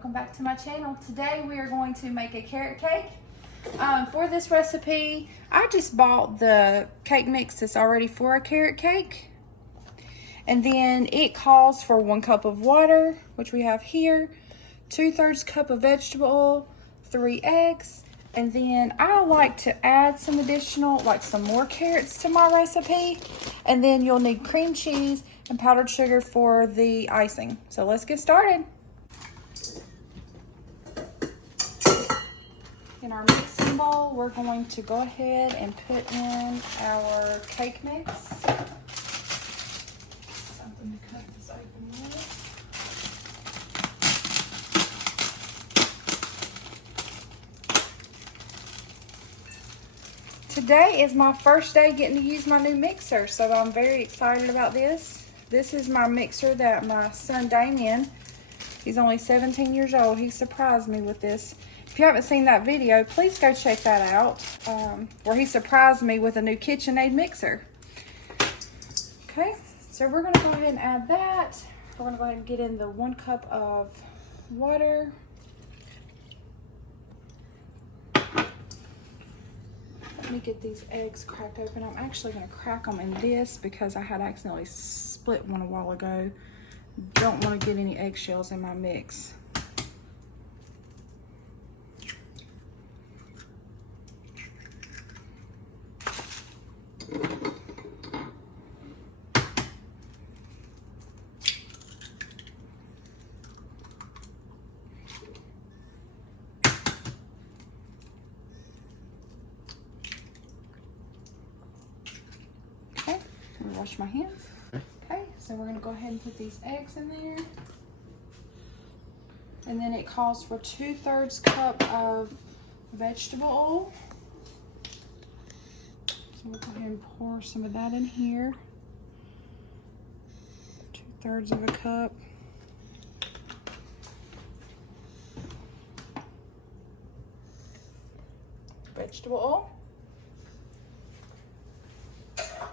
welcome back to my channel. Today we are going to make a carrot cake. For this recipe, I just bought the cake mix that's already for a carrot cake. And then it calls for 1 cup of water, which we have here, 2/3 cup of vegetable oil, 3 eggs, and then I like to add some additional, like some more carrots to my recipe. And then you'll need cream cheese and powdered sugar for the icing. So let's get started. In our mixing bowl, we're going to go ahead and put in our cake mix. Something to cut this open with. Today is my first day getting to use my new mixer, so I'm very excited about this. This is my mixer that my son Damien, he's only 17 years old, he surprised me with this. If you haven't seen that video, please go check that out, where he surprised me with a new KitchenAid mixer. Okay, so we're going to go ahead and add that. We're going to go ahead and get in the 1 cup of water. Let me get these eggs cracked open. I'm actually going to crack them in this because I had accidentally split one a while ago. Don't want to get any eggshells in my mix. Wash my hands. Okay, so we're going to go ahead and put these eggs in there. And then it calls for 2/3 cup of vegetable oil. So we'll go ahead and pour some of that in here. 2/3 of a cup. Vegetable oil.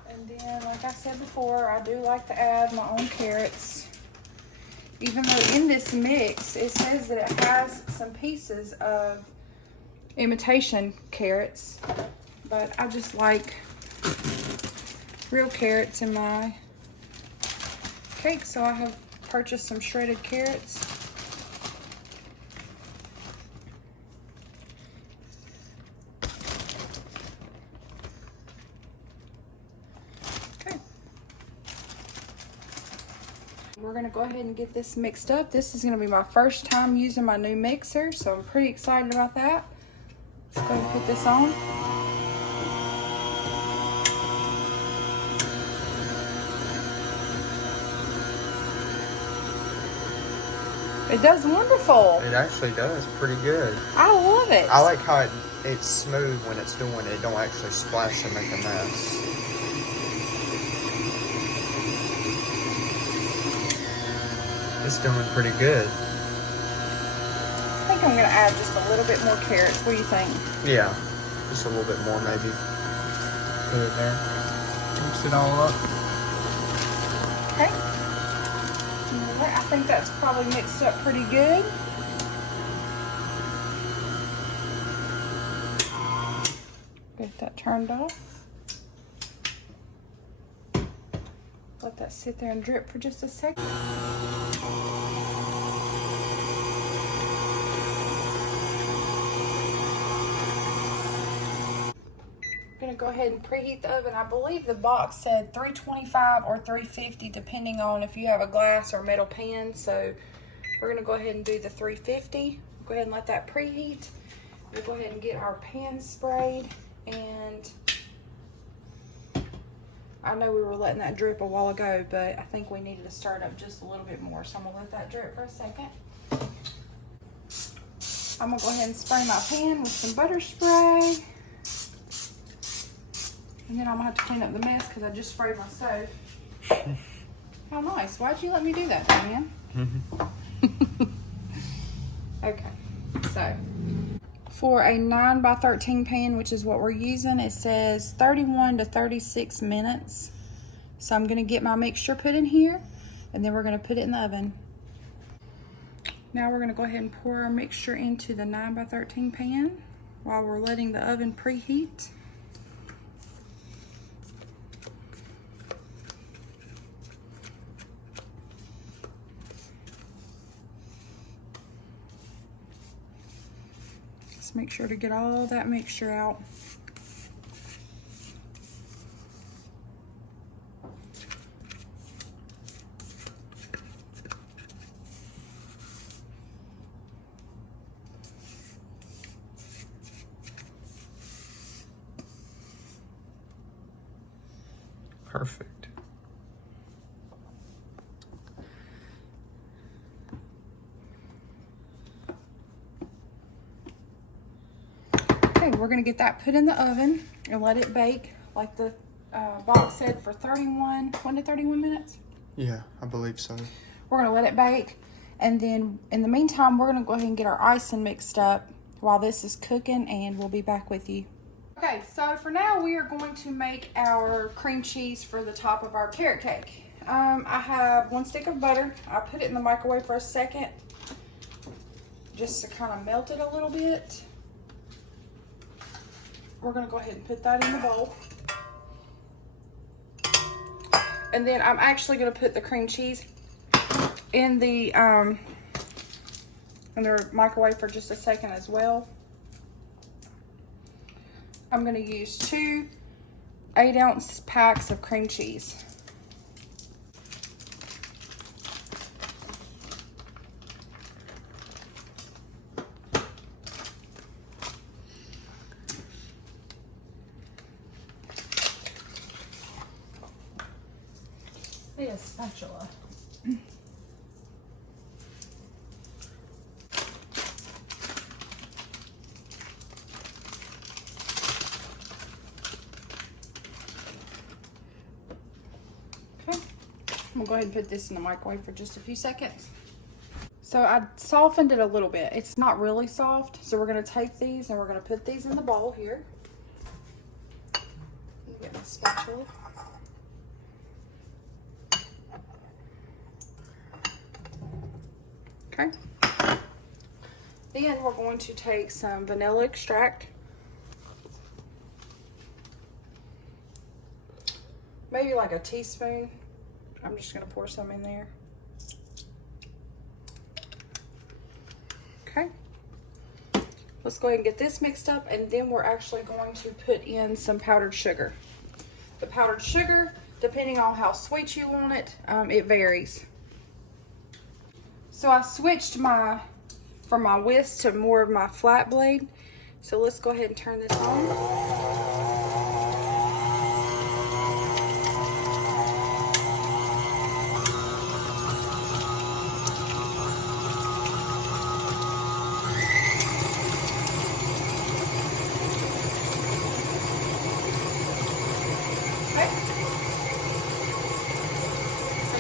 And then, like I said before, I do like to add my own carrots. Even though in this mix, it says that it has some pieces of imitation carrots. But I just like real carrots in my cake, so I have purchased some shredded carrots. We're going to go ahead and get this mixed up. This is going to be my first time using my new mixer, so I'm pretty excited about that. Let's go and put this on. It does wonderful. It actually does pretty good. I love it. I like how it's smooth when it's doing it. It don't actually splash and make a mess. It's doing pretty good. I think I'm going to add just a little bit more carrots. What do you think? Yeah, just a little bit more maybe. Put it there. Mix it all up. Okay. I think that's probably mixed up pretty good. Get that turned off. Let that sit there and drip for just a second. I'm going to go ahead and preheat the oven. I believe the box said 325 or 350 depending on if you have a glass or metal pan. So we're going to go ahead and do the 350. Go ahead and let that preheat. We'll go ahead and get our pan sprayed. And I know we were letting that drip a while ago, but I think we needed to start up just a little bit more. So I'm going to let that drip for a second. I'm going to go ahead and spray my pan with some butter spray. And then I'm going to have to clean up the mess because I just sprayed my stove. How nice. Why'd you let me do that, Damien? Okay. So, for a 9x13 pan, which is what we're using, it says 31 to 36 minutes. So I'm going to get my mixture put in here, and then we're going to put it in the oven. Now we're gonna go ahead and pour our mixture into the 9x13 pan while we're letting the oven preheat. Just make sure to get all that mixture out. Perfect. Okay, we're gonna get that put in the oven and let it bake, like the box said, for 31 to 31 minutes. Yeah, I believe so. We're gonna let it bake, and then in the meantime, we're gonna go ahead and get our icing mixed up while this is cooking, and we'll be back with you. Okay, so for now, we are going to make our cream cheese for the top of our carrot cake. I have 1 stick of butter. I put it in the microwave for a second, just to kind of melt it a little bit. We're gonna go ahead and put that in the bowl. And then I'm actually gonna put the cream cheese in the microwave for just a second as well. I'm gonna use 2 8-ounce packs of cream cheese. Need a spatula. Okay, I'm gonna go ahead and put this in the microwave for just a few seconds. So I softened it a little bit. It's not really soft, so we're gonna take these and we're gonna put these in the bowl here. Get my spatula. Okay. Then we're going to take some vanilla extract. Maybe like a teaspoon. I'm just gonna pour some in there. Okay. Let's go ahead and get this mixed up, and then we're actually going to put in some powdered sugar. The powdered sugar, depending on how sweet you want it, it varies. So I switched from my whisk to more of my flat blade. So let's go ahead and turn this on.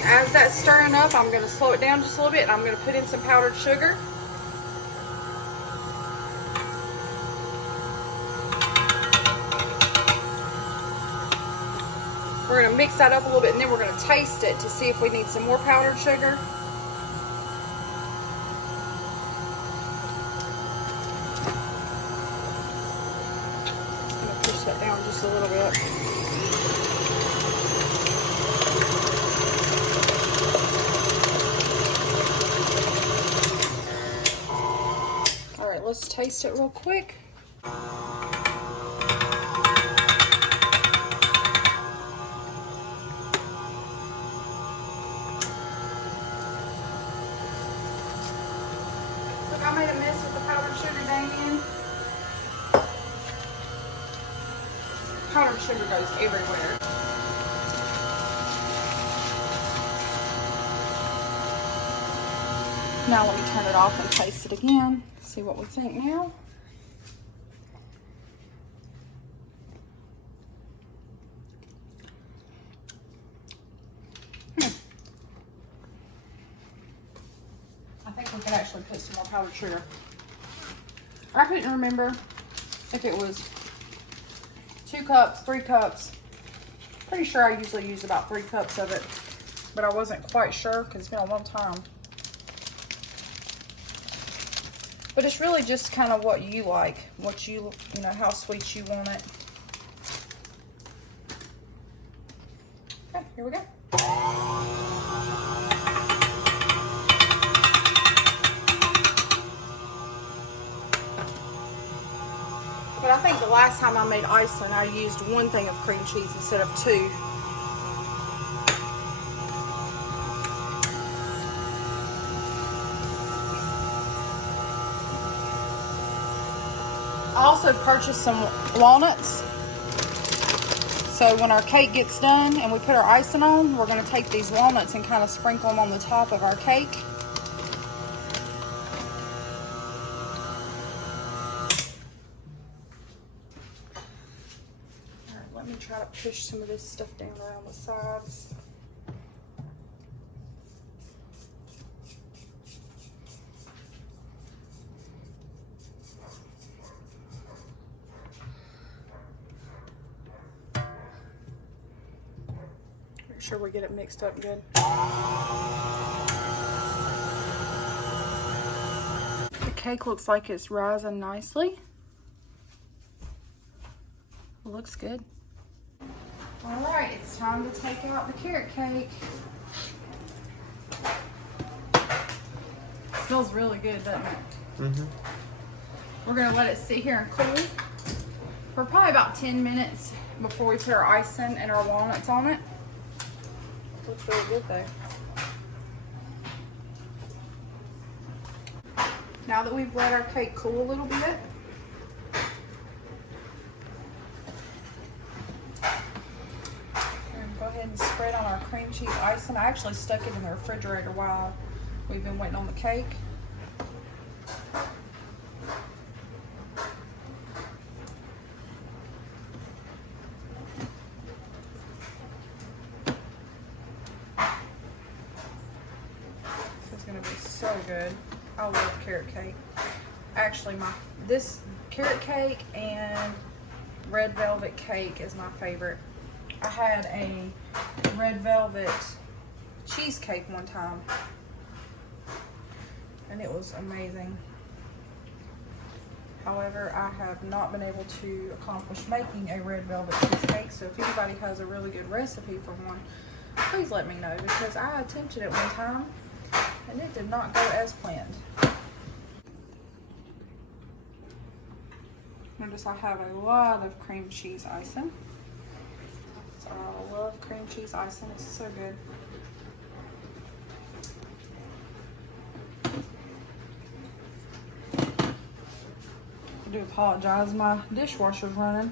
As that's stirring up, I'm going to slow it down just a little bit, and I'm going to put in some powdered sugar. We're going to mix that up a little bit, and then we're going to taste it to see if we need some more powdered sugar. I'm going to push that down just a little bit. Let's taste it real quick. Look, I made a mess with the powdered sugar, Damien. Powdered sugar goes everywhere. Now let me turn it off and taste it again. See what we think now. I think we could actually put some more powdered sugar. I couldn't remember if it was 2 cups, 3 cups. Pretty sure I usually use about 3 cups of it, but I wasn't quite sure because it's been a long time. But it's really just kind of what you like, what you know, how sweet you want it. Okay, here we go. But I think the last time I made icing, I used 1 thing of cream cheese instead of 2. I also purchased some walnuts. So when our cake gets done and we put our icing on, we're going to take these walnuts and kind of sprinkle them on the top of our cake. All right, let me try to push some of this stuff down around the sides. Make sure we get it mixed up good. The cake looks like it's rising nicely. Looks good. All right, it's time to take out the carrot cake. It smells really good, doesn't it? Mm-hmm. We're gonna let it sit here and cool for probably about 10 minutes before we put our icing and our walnuts on it. Looks really good though. Now that we've let our cake cool a little bit, go ahead and spread on our cream cheese icing. I actually stuck it in the refrigerator while we've been waiting on the cake. This is gonna be so good. I love carrot cake. Actually, this carrot cake and red velvet cake is my favorite. I had a red velvet cheesecake one time, and it was amazing. However, I have not been able to accomplish making a red velvet cheesecake, so if anybody has a really good recipe for one, please let me know, because I attempted it one time, and it did not go as planned. Notice I have a lot of cream cheese icing. So I love cream cheese icing, it's so good. I do apologize, my dishwasher's running.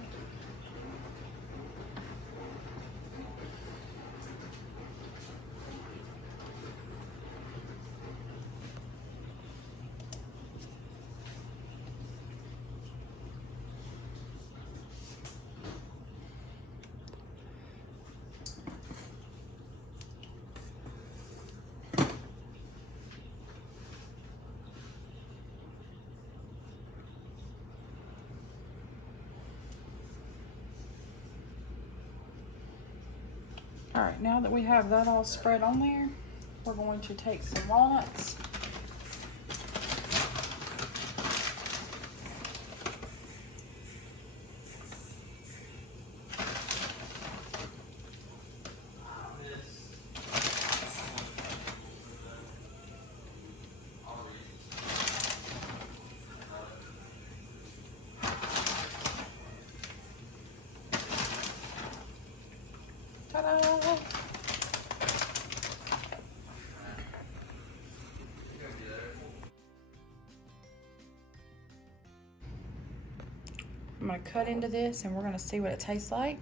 All right, now that we have that all spread on there, we're going to take some walnuts. Ta-da! I'm gonna cut into this and we're gonna see what it tastes like.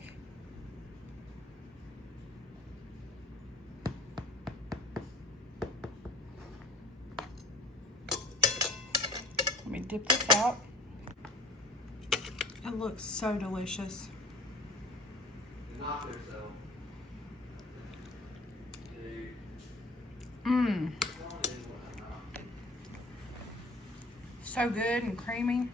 Let me dip this out. It looks so delicious. Mmm. So good and creamy.